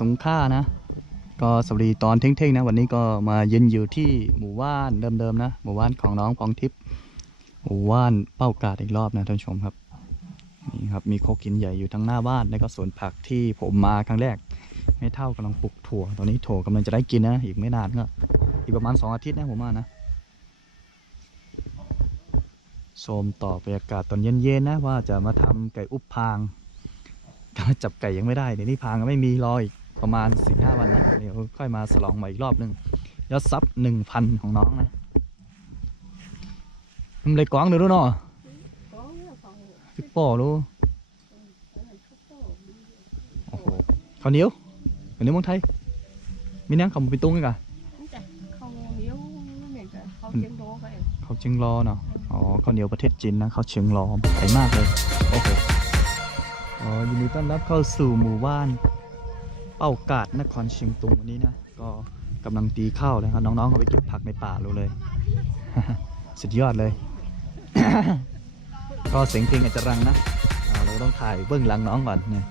สงขลานะ ก็สวัสดีตอนเท่งๆนะ วันนี้ก็มาเย็นอยู่ที่หมู่บ้านเดิมๆนะ หมู่บ้านของน้องพองทิพย์หมู่บ้านเป้ากาดอีกรอบนะท่านผู้ชมครับนี่ครับมีโคกหินใหญ่อยู่ทั้งหน้าบ้านแล้วก็สวนผักที่ผมมาครั้งแรก ไม่เท่ากำลังปลูกถั่ว ตอนนี้ถั่วกำลังจะได้กินนะ อีกไม่นานก็อีกประมาณสองอาทิตย์นะผมว่านะชมต่อบรรยากาศตอนเย็นๆนะว่าจะมาทำไก่อุบพางจับไก่ยังไม่ได้เดี๋ยวนี้พางก็ไม่มีรออีก ประมาณสี่ห้าวันนะเดี๋ยวค่อยมาสลองใหม่อีกรอบหนึ่งยอดซับหนึ่งพันของน้องนะมันเลยกว้างเดี๋ยวรู้เนาะสิบป่อรู้โอ้โหข้าวเหนียวข้าวเหนียวเมืองไทยมีนั่งคำเป็นตุ้งกันกะเขาเหนียวเหมือนกันเขาเชียงโดกันเขาเชียงรอเนาะอ๋อข้าวเหนียวประเทศจีนนะเขาเชียงรอใหญ่มากเลยโอ้โหอ๋อยินดีต้อนรับเข้าสู่หมู่บ้าน เป้ากาดนครเชียงตุงวันนี้นะ ก็กำลังตีข้าวเลยครับน้องๆเขาไปเก็บผักในป่ารู้เลย สุดยอดเลย ก็เสียงเพลงอาจจะรังนะอ่าเราต้องถ่ายเบื้องหลังน้องก่อนเนี่ย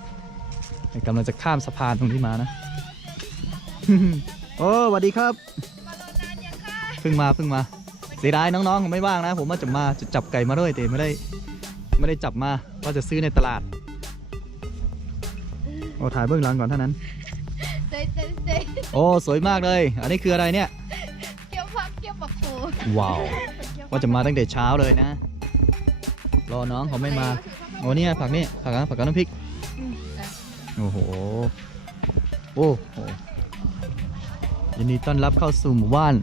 กำลังจะข้ามสะพานตรงนี้มานะ โอ้สวัสดีครับเพิ่งมาเพิ่งมาเสียดายน้องๆผมไม่ว่างนะ ผมว่าจะมาจะจับไก่มาด้วยแต่ไม่ได้ไม่ได้จับมาว่าจะซื้อในตลาดโอ้ถ่ายเบื้องหลังก่อนเท่านั้นเจ๊เจ๊เจ๊ โอ้สวยมากเลย อันนี้คืออะไรเนี่ย เกี่ยวผักเกี่ยวปักโขว้าว ว่าจะมาตั้งแต่เช้าเลยนะ รอน้องเขาไม่มาโอ้เนี่ยผักนี่ผักนะผักกับน้ำพริกโอ้โหโอ้โหยินดีต้อนรับเข้าสู่หมู่บ้าน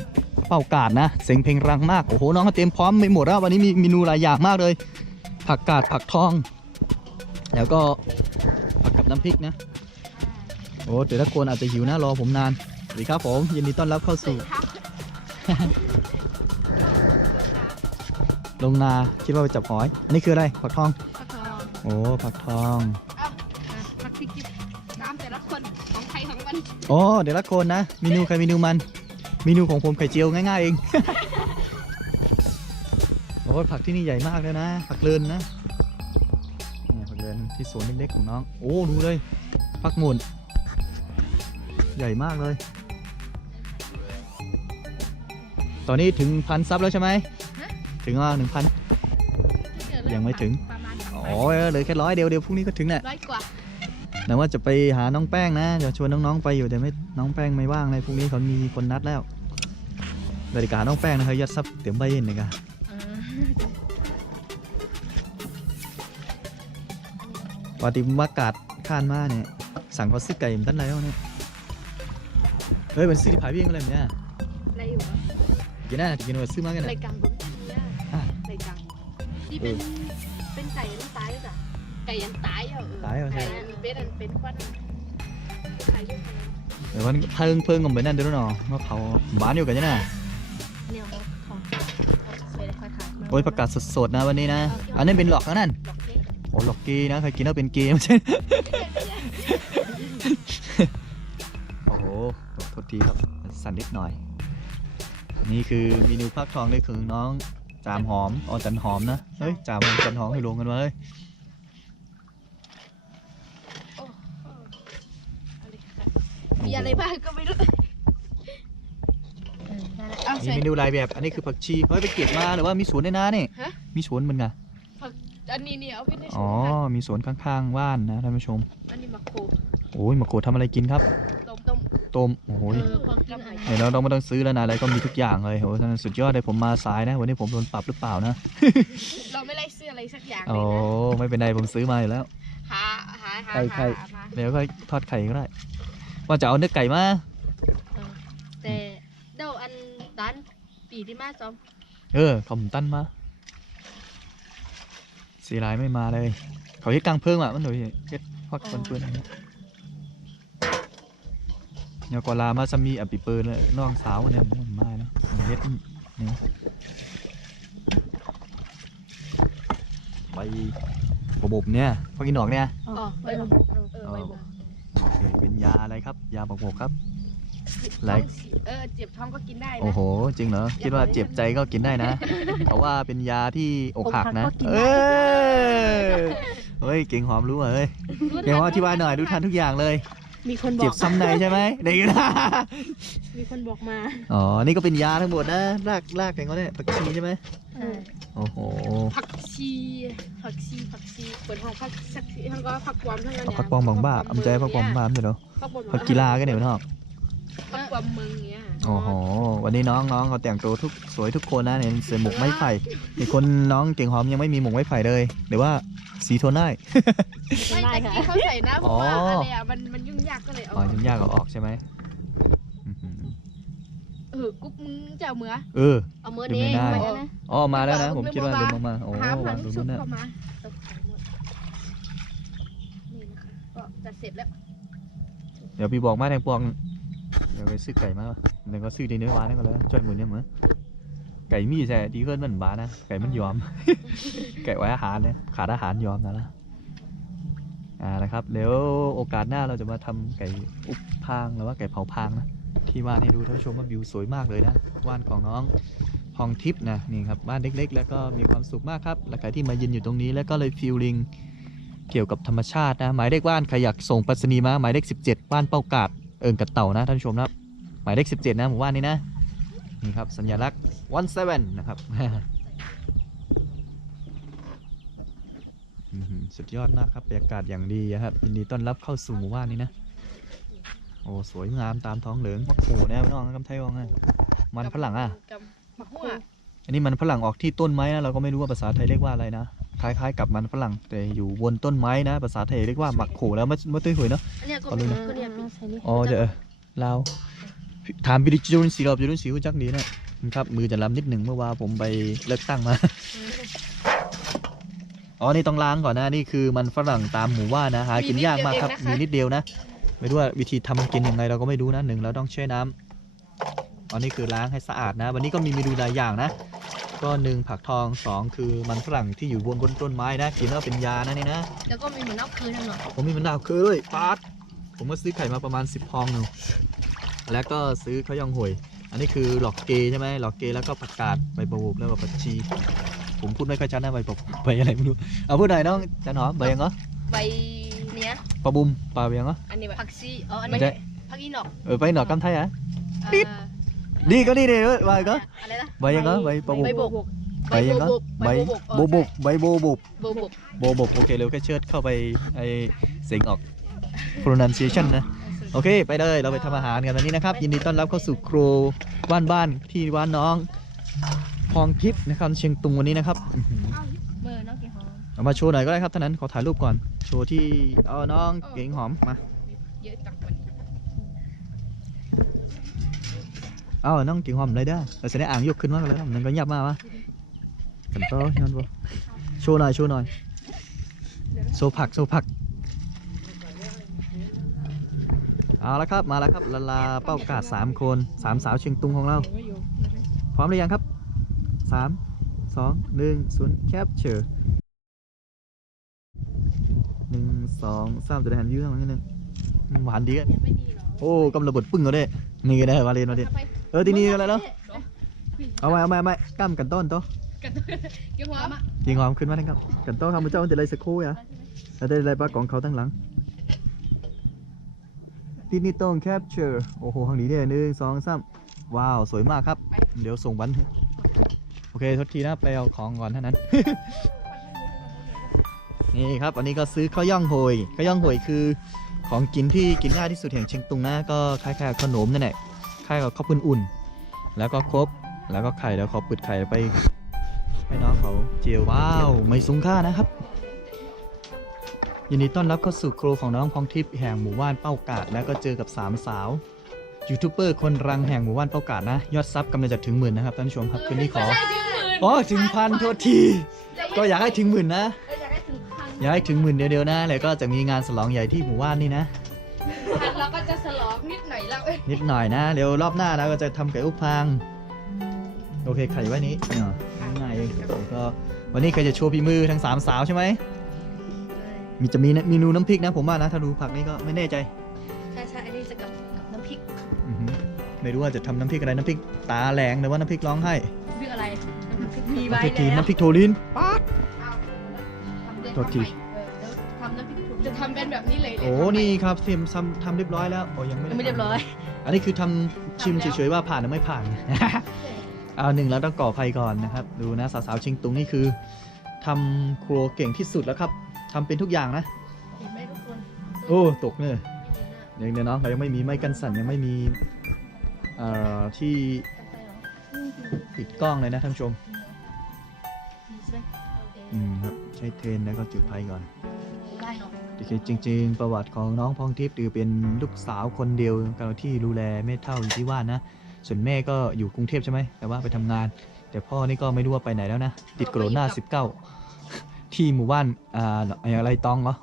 เป้ากาดนะ เสียงเพลงรังมาก โอ้โห น้องเขาเตรียมพร้อมไปหมดแล้ววันนี้มีเมนูหลายอย่างมากเลย ผักกาดผักทอง แล้วก็ผักกับน้ำพริกนะ โอ้แต่ละคนอาจจะหิวนะรอผมนาน สวัสดีครับผม ยินดีต้อนรับเข้าสู่ ลงนาคิดว่าไปจับหอย อันนี้คืออะไรผักทอง ผักทองโอ้ผักทองผักที่กินตามแต่ละคนของใครของมันโอ้เดี๋ยวละคนนะเมนูใครเมนูมันเมนูของผมไข่เจียวง่ายๆเอง โอ้ผักที่นี่ใหญ่มากเลยนะ ผักเลินนะเนี่ยผักเลินที่สวนเล็กๆของน้อง โอ้ดูเลยผักหมุน ใหญ่มากเลย ตอนนี้ถึงพันซับแล้วใช่ไหม ถึงว่าหนึ่งพัน ยังไม่ถึง ประมาณอ๋อเหลยแค่ร้อยเดียวเดียวพรุ่งนี้ก็ถึงแหละร้อยกว่า แต่ว่าจะไปหาน้องแป้งนะจะชวนน้องๆไปอยู่แต่ไม่น้องแป้งไม่ว่างเลยพรุ่งนี้เขามีคนนัดแล้วนาฬิกาน้องแป้งนะครับยัดซับเตรียมใบเย็นเลยกันปกติมากาดข้านมาเนี่ยสั่งเขาซื้อไก่มันตั้งแล้วเนี่ย เฮ้ยเป็นซื้อที่ผายเบี้ยงอะไรเนี่ยอะไรอยู่วะกินได้นะกินมาซื้อมากันอะไรนะ กังบุ้งเนี่ยอะอะไรกังที่เป็นเป็นไก่ยันตายจ้ะไก่ยันตายอะตายเหรอไก่ยันเป็นอันเป็นควันไข่ยุ่งกันเดี๋ยวมันเพิ่งเพิ่งกับเหมือนนั่นเดี๋ยวเนาะว่าเขาบ้านอยู่กันใช่ไหมเนี่ยทองสวยเลยค่อยขายโอ้ยประกาศสดๆนะวันนี้นะ อันนี้เป็นหลอกนะนั่น ดอกเค้กโอ้หลอกกีนะใครกินแล้วเป็นกีไม่ใช่โอ้โหโท ษทีครับ สั่นนิดหน่อย นี่คือเมนูภาคทองนี่คือน้องจามหอมอ๋อจันหอมนะ เฮ้ยจามหอมจันหอมให้ลงกันมาเฮ้ยโอ้โหมีอะไรบ้างก็ไม่รู้เอามีใส่เมนูหลายแบบ อันนี้คือผักชี เฮ้ยไปเก็บมาหรือว่ามีสวนในนาเนี่ยฮะ มีสวนเหมือนกันอันนี้เนี่ยเอาไปในสอ๋อวนค่ะมีสวนข้างๆบ้านนะท่านผู้ชม อันนี้มะโขโอ้ยมาโกดทำอะไรกินครับ ต้มต้ม ต้มโอ้โหเออพอกินหายเดี๋ยวเราต้องไม่ต้องซื้อแล้วนะอะไรก็มีทุกอย่างเลยโหท่านสุดยอดเลยผมมาสายนะ วันนี้ผมโดนปรับหรือเปล่านะ เราไม่ไล่ซื้ออะไรสักอย่างเลโอ้ยนะไม่เป็นไรผมซื้อมาอยู่แล้วหาหาหาไข่ไข่หามาเดี๋ยวก็ทอดไข่ก็ได้ว่าจะเอาเนื้อไก่มาแต่เดี๋ยวอันร้านปีที่มาซ้อมเออเขาผมตั้นมาสีลายไม่มาเลย เขาเฮ็ดกลางเพิ่งอะมันหน่อยเฮ็ดฮอดคนเปื้อนอ ย่างเงี้ยเดี๋ยวกว่าลามาซามีอภิเปิลเลยน้องสาวเนี่ยมันมาเนาะเฮ็ดนี่ใบบบๆเนี่ยพอกินดอกเนี่ยอ๋อไปบอกเออไปบอกโอเคเป็นยาอะไรครับ ยาบกๆครับไรท้องเสียเออเจ็บท้องก็กินได้นะโอ้โห จริงเหรอ คิดว่าเจ็บใจก็กินได้นะเขาว่าเป็นยาที่อกหักนะ เออเฮ้ย เก่งหอมรู้เหรอเฮ้ยเดี๋ยวอธิบายหน่อยดูทันทุกอย่างเลย มีคนบเจ็อบกซ้ำในใช่ไหมเด็กนะมีคนบอกมาอ๋อ นี่ก็เป็นยาทั้งหมดนะ รากรากแกงเขาเนี่ยผักชีใช่ไหมเออโอ้โหผักชีผักชีผักชีเปิดห้องผักสักทีทั้งก็ผักกวามทั้งนั้นเอาเนี่ยพักปองบางบ้าอำใจพักปองบ้ามเดี๋ยวผักกวามพักกีฬากันเนี่ยพี่น้อง ผักกวามเมืองเนี้ยโอ้โห วันนี้น้องน้องเขาแต่งตัวทุกสวยทุกคนนะเนี่ยเสือหมวกไม้ไผ่อีกคนน้องเก่งหอมยังไม่มีหมวกไม้ไผ่เลยหรือว่าสีโทนได้ ไม่แต่กี้เขาใส่นะเพราะว่าอะไรอะมันมันยุ่งยากก็เลยเอาอ๋อยุ่งยากเอาออกใช่ไหมอื้อหือเออกุ๊กมึงจะเอามือเออเอามือลืมนี้ไม่ได้มาแล้วนะอ๋อมาแล้วนะผมคิดว่าลืมเอามาโอ้หาผ่านลืที่มสุดนั่นเข้ามาตกใจหมดนี่นะคะก็จะเสร็จแล้วเดี๋ยวพี่บอกมาแทงปวง เดี๋ยวไปซื้อไก่มาเดี๋ยวก็ซื้อดีเนื้อวานั่นก็เลยช่วยหมือเนี่ยเหมือนไก่มีแต่ดีขึ้นมันบานะ ไก่มันยอม ไก่ไว้อาหารเนี่ยขาดอาหารยอมนะล่ะอ่านะครับเดี๋ยวโอกาสหน้าเราจะมาทำไก่อุบพางหรือว่าไก่เผาพางนะ ที่ว่านให้ดูท่านผู้ชมว่าวิวสวยมากเลยนะว่านของน้องพองทิพย์นะนี่ครับบ้านเล็ก ๆ แล้วก็มีความสุขมากครับและใครที่มายืนอยู่ตรงนี้แล้วก็เลยฟีลลิ่งเกี่ยวกับธรรมชาตินะหมายเลขบ้านใครอยากส่งปรษณีมาหมายเลข17 บ้านเป้ากาด เอิงกับเต่านะท่านผู้ชมนะครับหมายเลข17นะหมู่บ้านนี้นะนี่ครับสัญลักษณ์ one seven นะครับอื้อหือสุดยอดมากครับบรรยากาศอย่างดีอะครับยินดีต้อนรับเข้าสู่หมู่บ้านนี้นะโอ้สวยงามตามท้องเหลืองมะขูนะพี่น้องกำไทยองอะมันฝรั่งอะกับมะม่วงอันนี้มันฝรั่งออกที่ต้นไม้นะเราก็ไม่รู้ว่าภาษาไทยเรียกว่าอะไรนะค ล้ายๆ กับมันฝรั่ง แต่อยู่บนต้นไม้นะ ภาษาไทยเรียกว่าหมักโขแล้วไม่ไม่ตุ้ยหวยเนาะอันเนี้ยก็เอาเลยนะก็เนี่ยปีใส่นี่อ๋อเดี๋ยวเราวถามบิลิจูนสีรอบจูนสีหูจักดีนะครับมือจะลำนิดหนึ่งเมื่อวานผมไปเลือกตั้งมาอ๋อนี่ต้องล้างก่อนนะนี่คือมันฝรั่งตามหมู่ว่านนะหากินยากมากครับมีนิดเดียวนะไม่รู้ว่าวิธีทำกินยังไงเราก็ไม่รู้นะหนึ่งเราต้องแช่น้ำอันนี้คือล้างให้สะอาดนะ วันนี้ก็มีเมนูหลายอย่างนะ ก็หนึ่งผักทองสองคือมันฝรั่งที่อยู่บนบนต้นไม้นะกินแล้วเป็นยานะนี่นะ แล้วก็มีเหมือนเอาคืนหน่อยผมมีมะนาวเคยด้วยปาดผมก็ซื้อไข่มาประมาณ 10พองหนึ่งแล้วก็ซื้อข้าวยองห่วย อันนี้คือหลอกเกใช่ไหมหลอกเกแล้วก็ผักกาดใบประบุแล้วก็ผักชี ผมพูดไม่ค่อยชัดนะใบประใบอะไรไม่รู้เอาพูดหน่อยน้องจันหอมใบยังเหรอใบเนี้ยปลาบุมปลาเบียงเหรออันนี้แบบผักชีอ๋ออันไม่นี้ใช่ผักอีหนอกเออไปหนอกกำไทยอะ อ่า นี่ก็นี่เลยเว้ยใบก็อะไรนะใบยังเหรอใบปลาบุมใบโบกใบยังเหรอใบโบบุบใบโบบุบโบกโบบุบโอเคเร็วแค่เชิดเข้าไปไอเสียงออก pronunciation นะ โอเค ไปเลยเราไปทำอาหารกันวันนี้นะครับ ยินดีต้อนรับเข้าสู่ครัวบ้านบ้านที่บ้านน้องพองทิพย์นะครับเชียงตุงวันนี้นะครับอื้อหือเมื่อน้องกี่หอมเอามาโชว์หน่อยก็ได้ครับท่านั้นขอถ่ายรูปก่อน โชว์ที่เอาน้องเก่งหอมมา เยอะจัง เอาน้องเก่งหอมเลยได้อเราจะได้อ่างยกขึ้นมากันแล้วมันก็ยับมาวะกันต่อยันบ่โชว์หน่อยโชว์หน่อยโชว์ผักโชว์ผักเอาละครับมาแล้วครับลาลาเป้ากาดสามคนสามสาวเชียงตุงของเรา พร้อมหรือยังครับสามสองหนึ่งศูนย์แคปเชอร์หนึ่งสองสามจะได้หันวิวทางหลังนิดนึงหวานดีอะยังไม่ดีหรอโอ้กำลังบดปึ้งเอาด้ นี่ก็ได้มาเรียนมาเรียนเออที่นี่กันแล้วเนาะเอาไว้เอาไว้เอาไว้กล้ามกันต้นโตะเกี่ยวหัวมายิงหอมขึ้นมาเลยครับกันโต้ทำมาเจ้าจะอะไรสักครู่อะแล้วได้อะไรบ้างของเขาตั้งหลังที่นี่ต้องแคปเจอร์โอ้โหทางนี้เนี่ยหนึ่งสองสามว้าวสวยมากครับ เดี๋ยวส่งวันโอเคโทษทีนะไปเอาของก่อนเท่านั้นนี่ครับอันนี้ก็ซื้อข้าวย่องโหยข้าวย่องโหยคือ ของกินที่กินง่ายที่สุดแห่งเชียงตุงนะก็คล้ายๆกับขนมนั่นแหละคล้ายกับข้าวปุ้นอุ่น แล้วก็ครบแล้วก็ไข่แล้วขอปิดไข่ไป ให้น้องเขาเจียวว้าวไม่สูงค่านะครับ ยินดีต้อนรับเข้าสู่ครัวของน้องพองทิพย์แห่งหมู่บ้านเป้ากาดแล้วก็เจอกับสามสาวยูทูบเบอร์คนรังแห่งหมู่บ้านเป้ากาดนะ ยอดซับกำลังจะถึงหมื่นนะครับท่านผู้ชมครับคืนนี้ขออ๋อถึงพันโทษที ก็อยากให้ถึงหมื่นนะ อยากได้ถึงพันอยากให้ถึงหมื่นเดียวๆนะแล้วก็จะมีงานฉลองใหญ่ที่หมู่บ้านนี่นะพันเราก็จะฉลองนิดหน่อยแล้วเอ้ยนิดหน่อยนะ เดี๋ยวรอบหน้าเราก็จะทำไก่อบพาง โอเคไข่ไว้นี้เนาะง่ายๆเองแล้วก็วันนี้ใครจะโชว์ฝีมือทั้งสามสาวใช่ไหมมีจะมีเมนูน้ำพริกนะผมว่านะถ้าดูผักนี่ก็ไม่แน่ใจใช่ใช่อันนี้จะกับกับน้ำพริกอือหือไม่รู้ว่าจะทำน้ำพริกอะไรน้ำพริกตาแหลงหรือว่าน้ำพริกร้องไห้ พริกอะไรน้ำพริกมีไว้น้ำพริกทีแล้วน้ำพริกโทลินป๊าด ทำเดือนโทษทีเออเดี๋ยวทำน้ำพริกถั่วจะทำเป็นแบบนี้เลยเลยโอ้นี่ครับทีมทำทำเรียบร้อยแล้วโอ้ยังไม่ได้ยังไม่เรียบร้อย อันนี้คือทำชิมทำแล้วเฉยๆว่าผ่านหรือไม่ผ่านเอาหนึ่งแล้วต้องก่อไฟก่อนนะครับ ดูนะสาวๆชิงตุงนี่คือทำครัวเก่งที่สุดแล้วครับทำเป็นทุกอย่างนะเห็นไหมทุกคนโอ้ตกเนี่ยอย่างเดียวน้องเขายังไม่มีไม้กันสั่นยังไม่มีเอ่อที่ติดกล้องเลยนะท่านผู้ชมอืมครับใช้เทรนแล้วก็จุดไฟก่อนได้เนาะจริง ๆ ประวัติของน้องพองทิพย์ถือเป็นลูกสาวคนเดียวกันที่ดูแลแม่เท่าอยู่ที่ว่านนะ ส่วนแม่ก็อยู่กรุงเทพใช่ไหมแต่ว่าไปทำงาน แต่พ่อนี่ก็ไม่รู้ว่าไปไหนแล้วนะ ติดโควิด19 ที่หมู่บ้านอ่าอะไรตองเหรอ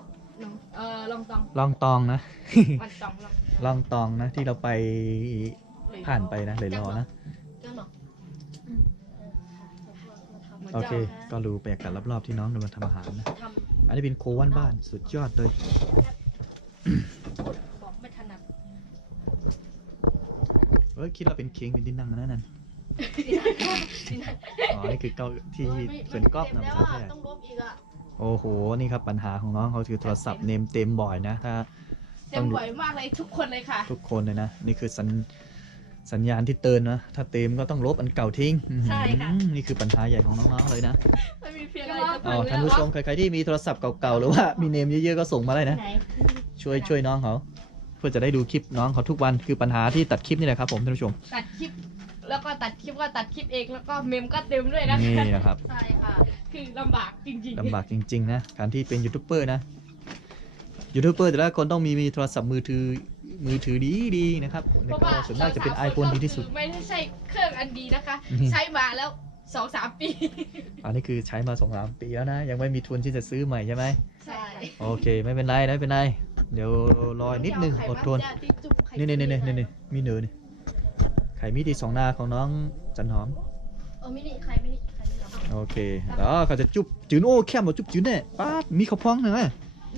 ลองเออลองตองลองตองนะ วันตองลองลองตองนะที่เราไปผ่านไปนะเลยรอนะ เจ้าเนาะ โอเค ก็รู้บรรยากาศรอบๆที่น้องกำลังทำอาหารนะทอันนี้เป็นโควันบ้านสุดยอดเลยำบอกไม่ถนัดเฮ้ยคิดว่าเป็นเค้งเป็นที่นั่งนะนั่นอ๋อ นี่คือเก้าที่ส่วนกอบนะภาษาไทยต้องลบอีกอะ โอ้โห นี่ครับปัญหาของน้องเขาคือโทรศัพท์เนมเต็มบ่อยนะ ถ้าเต็มบ่อยมากเลยทุกคนเลยค่ะ ทุกคนเลยนะ นี่คือสัญ สัญญาณที่เตือนนะ ถ้าเต็มก็ต้องลบอันเก่าทิ้งใช่ค่ะ อืมนี่คือปัญหาใหญ่ของน้องๆเลยนะไม่มีเพียงอะไรจะอ๋อท่านผู้ชมใครๆที่มีโทรศัพท์เก่าๆหรือว่ามีเนมเยอะๆก็ส่งมาเลยนะ ไหนช่วยช่วยน้องเขาเพื่อจะได้ดูคลิปน้องเขาทุกวันคือปัญหาที่ตัดคลิปนี่แหละครับผมท่านผู้ชมตัดคลิป แล้วก็ตัดคลิปก็ตัดคลิปเองแล้วก็เมมก็เต็มด้วยนะนี่คะนะครับใช่ค่ะ คือลำบากจริงๆลำบากจริงๆนะการที่เป็นยูทูบเบอร์นะยูทูบเบอร์แต่ละคนต้องมีมีโทรศัพท์มือถือ มือถือดีดีๆนะครับแล้วก็ส่วนมากจะเป็น iPhone ดีที่สุด ไม่ใช่เครื่องอันดีนะคะอืมใช้มาแล้วสองสามปี อันนี้คือใช้มาสองสามปีแล้วนะ ยังไม่มีทุนที่จะซื้อใหม่ใช่ไหมใช่ โอเค ไม่เป็นไรไม่เป็นไร เดี๋ยวรอนิดนึงอดทน นี่นี่นี่นี่นี่นี่มีเนื้อนี่ไข่มีดีสองหน้าของน้องจันหอมเออมินิใครมินิใครมินิเอาโอเค แล้วเขาจะจุบจืนโอ้แค่มาจุบจืนแน่ป้าดมีข้าวพองหนึ่งไหม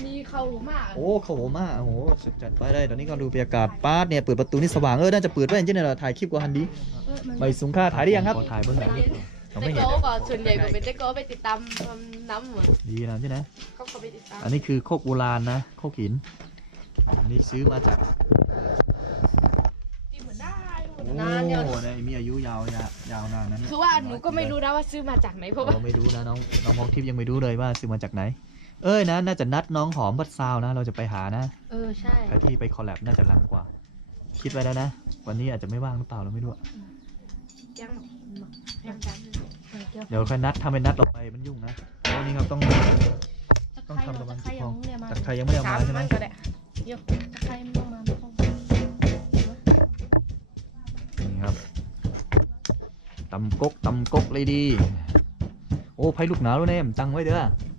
มีเขามากโอ้ข้าวโหมาโอ้โหสุดจัดไปได้ตอนนี้ก็ดูบรรยากาศป้าดเนี่ยเปิดประตูนี่สว่างเออน่าจะเปิดไว้จริงๆเนี่ยเราถ่ายคลิปกว่าฮันดีเออมันใบสูงค่าถ่ายได้ยังครับถ่ายเบื้องหลังยังเจ๊ไม่เห็นโก้ก็ส่วนใหญ่ก็เป็นเจ๊โก้ไปติดตามน้ำเหมือนดีนะใช่ไหมเขาก็ไปติดตามอันนี้คือโคกโบราณนะโคกหินอันนี้ซื้อมาจากที่เหมือนได้โอ้นานเดียวเนี่ยมีอายุยาวยาวยาวนานนะเนี่ยคือว่าหนูก็ไม่รู้นะว่าซื้อมาจากไหนเพราะว่าเราไม่รู้นะน้องน้องพองทิพย์ยังไม่รู้เลยว่าซื้อมาจากไหน เอ้ยนะ น่าจะนัดน้องหอมบัดซาวนะ เราจะไปหานะเออใช่ ใครที่ไปคอลแลบน่าจะรังกว่า คิดไว้แล้วนะ วันนี้อาจจะไม่ว่างหรือเปล่าเราไม่รู้อะยังยังจังเดี๋ยวเดี๋ยวค่อยนัดถ้าไม่นัดเราไปมันยุ่งนะเพราะวันนี้ครับต้อง ต้องทำประมาณกี่ฟองแต่ใครยังไม่ได้เอามาใช่ไหมก็ได้เดี๋ยวใครไม่ต้องมาไม่ต้องนี่ครับตำกกตำกกเลยดี โอ้ไพ่ลูกหนาวรู้แน่มตังไว้เด้อตั้งกันโอ้รู้กำไมอันนาซาอ่อนนี่เนาะโอ้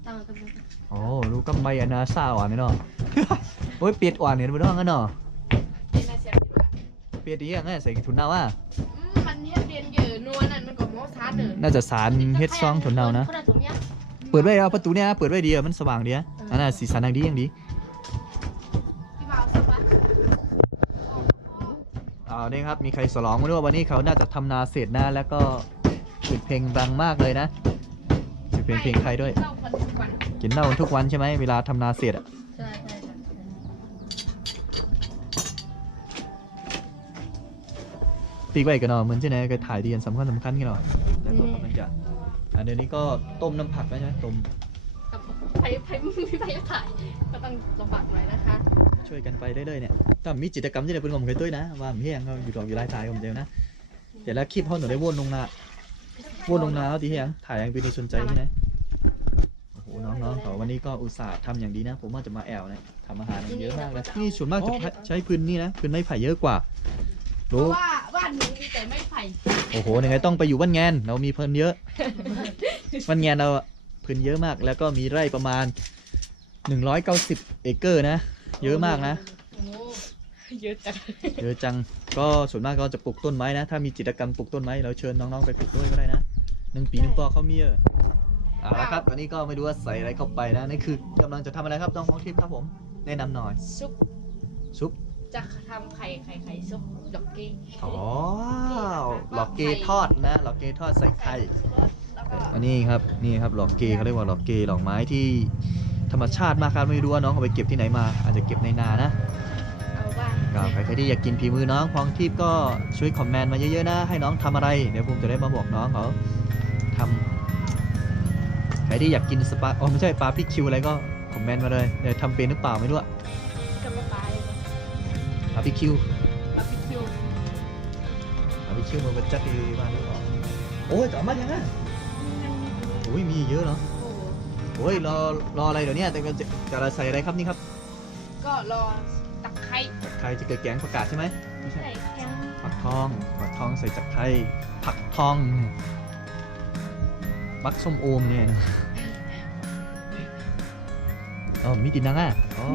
ยเปียดอ่อนเนี่ยไปด้วยกันเนาะเป็นอาเซียนด้วยเปียดดีอย่างเงี้ยใส่ถุนเนาอะอืมมันเฮ็ดเรียนเยอะนัวนั่นมันก็มอสาเด้อน่าจะสารเฮ็ดซองถุนเนานะขนาดสมยังเปิดไว้เอาประตูเนี่ยเปิดไว้ดีอะมันสว่างดีอะอันน่ะสีสันทางดีอย่างดีพี่บ่าวสักวะเอาเนี่ยครับมีใครสลองมาด้วยวันนี้เขาน่าจะทำนาเสร็จนะแล้วก็เปิดเพลงดังมากเลยนะเปิดเพลงเพลงไทยด้วยเล่าคนทุ กวันกินเหล้าทุกวันใช่ไหมเวลาทำนาเสร็จอะใช่ใช่ใช่ปีกไว้กันเนาะเหมือนใช่ไหมก็ถ่ายดีกันสำคัญสำคัญกันเนาะแล้วก็มันจะอันเดี๋ยวนี้ก็ต้มน้ำผักแล้วใช่ไหมต้มกับไผ่ไผ่ไม่มีไผ่ถ่ายก็ต้องลำบากหน่อยนะคะ ช่วยกันไปเรื่อยๆเนี่ยถ้ามีกิจกรรมที่ไหนเป็นของเคยตุ้ยนะว่ามีอย่างเขาอยู่ดอกอยู่ไร่ทายผมเดียวนะเดี๋ยวแล้วคลิปเขาหนูได้วนลงนาวนลงนาแล้วทีเฮียงถ่ายอย่างเป็นที่สนใจใช่ไหมโอ้โห น้องๆเขาวันนี้ก็อุตส่าห์ทำอย่างดีนะ ผมว่าจะมาแอลนะทำอาหารเยอะมากเลยนี่ส่วนมากจะใช้พื้นนี่นะพื้นไม้ไผ่เยอะกว่าเพรู้ราะว่าบ้านหนูมีแต่ไม่ไผ่โอ้โหยังไงต้องไปอยู่บ้านแงนเรามีพื้นเยอะบ้านแงนเราอะพื้นเยอะมาก แล้วก็มีไร่ประมาณ 190 เอเกอร์นะ เยอะมากนะ โอ้เยอะจังเยอะจัง ก็ส่วนมากก็จะปลูกต้นไม้นะ ถ้ามีกิจกรรมปลูกต้นไม้เราเชิญน้องๆไปปลูกด้วยก็ได้นะหนึ่งปีหนึ่งปอเขามีเออ เอาละครับวันนี้ก็ไม่รู้ว่าใส่อะไรเข้าไปนะนี่คือกำลังจะทำอะไรครับน้องของทิพย์ครับผม แนะนำหน่อย ซุปซุป จะทำไข่ไข่ไข่ซุปดอกกี้อ๋อหลอกเกทอดนะ หลอกเกทอดใส่ไข่ แล้วก็อันนี้ครับ นี่ครับหลอกเกเขาเรียกว่าหลอกเกหลอกไม้ที่ทธรรมชาติมากครับไม่รู้ว่าน้องเอาไปเก็บที่ไหนมา อาจจะเก็บในนานะเอาบ้างก็ใครๆที่อยากกินฝีมือน้องพองทิพย์ก็ช่วยคอมเมนต์มาเยอะๆนะ ให้น้องทำอะไร เดี๋ยวผมจะได้มาบอกน้องเขาทำใค รที่อยากกินสปาอ๋อไม่ใช่ปลาพริกคิวอะไรก็คอมเมนต์มาเลยเดี๋ยวทำเป็นหรือเปล่าไม่รู้อะกำลังไปปลาพริกคิวบาร์บีคิวปลาพริกคิวมันเป็นจัดดีมากหรือเปล่าโอ้ยต่อมายังไงโอ้ยมีเยอะเนาะโอ้โหโอ้ยรอรออะไรเดี๋ยวเนี้แต่ก็จะจะใส่อะไรครับนี่ครับ ก็รอตะไคร้ใครจะเกิดแกงผักกาดใช่ไหมไม่ใช่ใส่แกงผักทองผักทองใส่จากไทยผักทอง บักส้มโอมเนี่ยนะอ๋อมีติดนังอะอ๋อ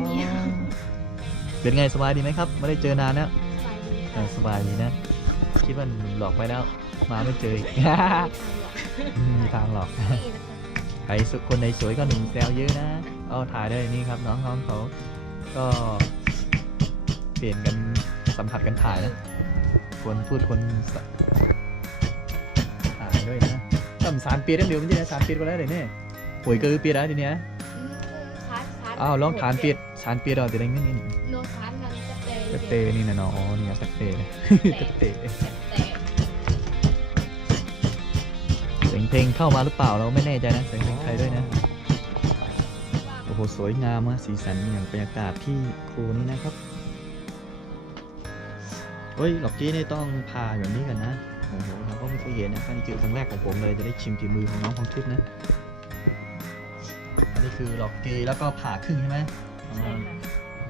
เป็นไงสบายดีไหมครับ ไม่ได้เจอนานแล้วสบายดีเอค่ะอสบายดีนะ คิดว่าหลอกไปแล้ว มาไม่เจออีก มีทางหลอกนี่นะคะใครสุคนในสวยก็หนุ่มแซวเยอะนะ เอาถ่ายได้นี่ครับน้องๆเขา ก็เปลี่ยนกันสัมผัสกันถ่ายนะ คนพูดคนสถ่ายด้วยนะ ทำสารเปียดเดี๋ยวมันจะได้สารเปียดก็ได้เลยเนี่ยหวยก็คือเปียดได้ทีเนี้ยอืมทานทานอ้าวลองทานเปียดสารเปียดเราจะได้เงินนี่นี่โนทานมันจะเตยกระเตนี่นะเนาะอ๋อนี่กระเตนะกระเตแต่เสียงเพลงเข้ามาหรือเปล่าเราไม่แน่ใจนะเสียงเพลงใครด้วยนะโอ้โหสวยงามอะสีสันอย่างบรรยากาศที่ครูนี่นะครับเฮ้ยหลอกกี้นี่ต้องพาอย่างนี้กันนะ โอ้โหเราก็ไม่เคยเห็นนะครั้งนี้คือครั้งแรกของผมเลยจะได้ชิมฝีมือของน้องพองทิพย์นะอันนี้คือหลอกกี้แล้วก็ผ่าครึ่งใช่ไหมอ๋อใช่ค่ะ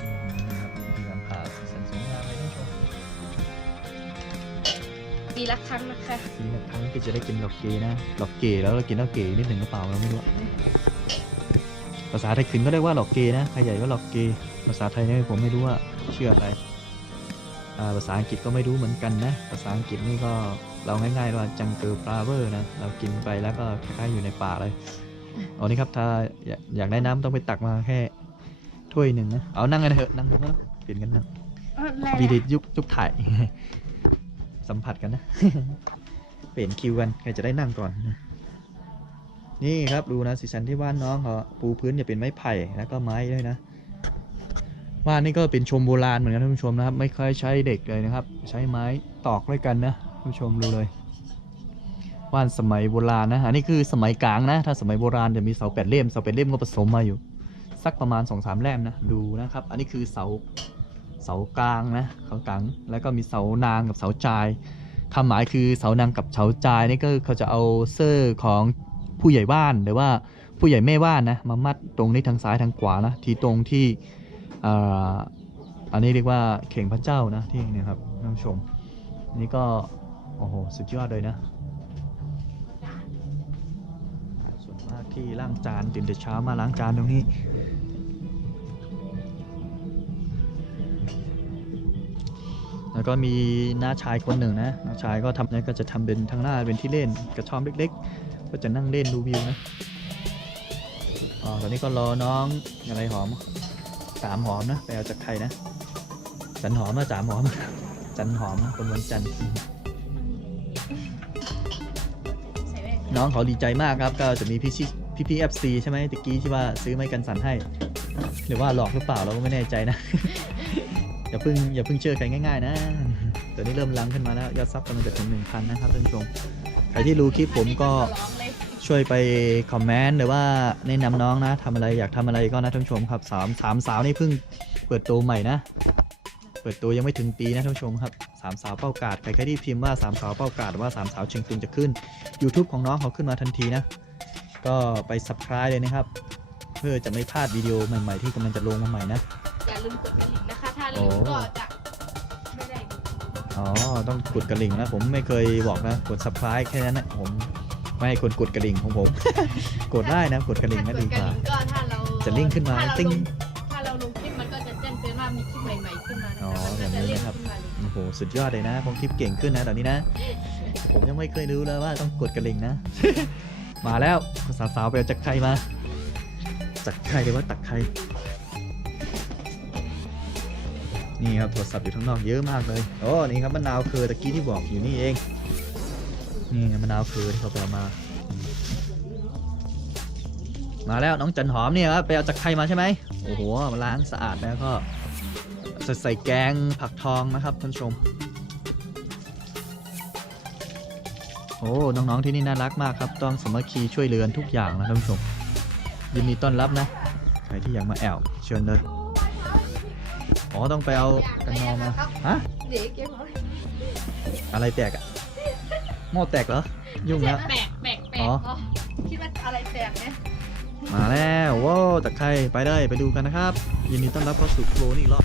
อืมนี่ครับวิธีการผ่าสีสันสวยงามเลยท่านผู้ชมปีละครั้งนะคะทีละครั้งที่จะได้กินหลอกกี้นะหลอกกี้แล้วเรากินหลอกกี้นิดหนึ่งหรือเปล่าเราไม่รู้ภาษาไทยขึ้นก็เรียกว่าหลอกเกนะใครใหญ่ก็หลอกเกภาษาไทยเนี่ยผมไม่รู้ว่าชื่ออะไรอ่าภาษาอังกฤษก็ไม่รู้เหมือนกันนะ ภาษาอังกฤษนี่ก็ เราง่ายๆว่าจังเกอร์ปลาเวอร์นะ เรากินไปแล้วก็คล้ายๆอยู่ในป่าเลยอ๋อนี่ครับถ้าอยากอยากได้น้ำต้องไปตักมาแค่ถ้วยหนึ่งนะ เอานั่งกันเถอะนั่งเถอะเปลี่ยนกันนั่งแม่วีดียุคยุคถ่ายสัมผัสกันนะ เปลี่ยนคิวกันใครจะได้นั่งก่อน นี่ครับดูนะสีสันที่ว่านน้องเขาปูพื้นจะเป็นไม้ไผ่แล้วก็ไม้ด้วยนะว่านนี่ก็เป็นชมโบราณเหมือนกันท่านผู้ชมนะครับ ไม่ค่อยใช้เด็กเลยนะครับ ใช้ไม้ตอกด้วยกันนะท่าน ผู้ชมดูเลยว่านสมัยโบราณนะอันนี้คือสมัยกลางนะ ถ้าสมัยโบราณจะมีเสาแปดเล่มเสาแปดเล่มก็ผสมมาอยู่ สักประมาณ2องสามแล่มนะดูนะครับ อันนี้คือเสาเสากลางนะเสากลางแล้วก็มีเสานางกับเสาจายคำหมายคือเสานางกับเสาจายนี่ก็เขาจะเอาเซอร์ของผู้ใหญ่บ้านหรือว่าผู้ใหญ่แม่บ้านนะมามัดตรงนี้ทางซ้ายทางขวานะที่ตรงที่อ่าอันนี้เรียกว่าเข่งพระเจ้านะที่นี่ครับท่านผู้ชมนี่ก็ โอ้โห สุดยอดเลยนะ ส่วนมากที่ล้างจานตื่นแต่เช้ามาล้างจานตรงนี้ แล้วก็มีน้าชายคนหนึ่งนะน้าชายก็ทำเนี่ยก็จะทำเป็นทางหน้าเป็นที่เล่นกระท่อมเล็ก ๆ ก็จะนั่งเล่นดูวิวนะอ๋อตอนนี้ก็รอน้องอะไรหอมสามหอมนะไปเอาจากใครนะจันหอมมาสามหอมจันหอมนะคนวันจันทร์ น้องเขาดีใจมากครับ ก็จะมีพี่ชพี่พีเอฟซีใช่ไหมตะกี้ที่ว่าซื้อไม้กันสั่นให้ หรือว่าหลอกหรือเปล่าเราก็ไม่แน่ใจนะ อย่าเพิ่งอย่าเพิ่งเชื่อใครง่าย ๆ นะตอนนี้เริ่มลังขึ้นมาแล้วยอดซับกำลังจะถึงหนึ่งพันนะครับท่านผู้ชมใครที่รู้คลิปผมก็ช่วยไปคอมเมนต์หรือว่าแนะนำน้องนะทำอะไรอยากทำอะไรก็นะท่านผู้ชมครับสามสามสาวนี่เพิ่งเปิดตัวใหม่นะ เปิดตัวยังไม่ถึงปีนะท่านผู้ชมครับ สามสาวเป้ากาดใครๆที่พิมพ์ว่าสามสาวเป้ากาดหรือว่าสามสาวเชียงตุงจะขึ้น YouTube ของน้องเขาขึ้นมาทันทีนะ ก็ไป subscribe เลยนะครับ เพื่อจะไม่พลาดวิดีโอใหม่ๆที่กำลังจะลงมาใหม่นะ อย่าลืมกดกระดิ่งนะคะ ถ้าลืมโอ้ก็จะไม่ได้ดูอ๋อ ต้องกดกระดิ่งนะ ผมไม่เคยบอกนะ กด subscribe แค่นั้นนะผมไม่ให้คนกดกระดิ่งของผม กดได้นะ กดกระดิ่งก็ดีกว่า ถ้ากดกระดิ่งก็ถ้าเราจะลิงก์ขึ้นมาถ้เรติ้งลถ้าเราลง สุดยอดเลยนะผมทิปเก่งขึ้นนะตอนนี้นะ ผมยังไม่เคยรู้เลยว่าต้องกดกระดิ่งนะ มาแล้วสาวๆไปเอาจากใครมา จากใครหรือว่าตักใคร นี่ครับโทรศัพท์อยู่ข้างนอกเยอะมากเลยโอ้นี่ครับมะนาวคือตะกี้ที่บอกอยู่นี่เอง นี่มะนาวคือที่เขาไปเอามา มาแล้วน้องจันหอมเนี่ยครับไปเอาจากไทยมาใช่ไหมโอ้โหมาล้างสะอาดแล้วก็ ใส่ใส่แกงผักทองนะครับท่านผู้ชม โอ้ น้องๆที่นี่น่ารักมากครับ ต้องสามัคคีช่วยเหลือกันทุกอย่างนะท่านผู้ชม ยินดีต้อนรับนะ ใครที่อยากมาแอวเชิญเลย อ๋อ ต้องไปเอากันนอมา ฮะ เด็กเก็บไว้อะไรแตกอะหม้อแตกเหรอ ยุ่งแล้ว แปลกแปลกแปลกอ๋ออ๋อคิดว่าอะไรแปลกไหมมาแล้วว้าวตะไคร้ไปเลยไปดูกันนะครับ ยินดีต้อนรับเข้าสู่โครนี่อีกรอบ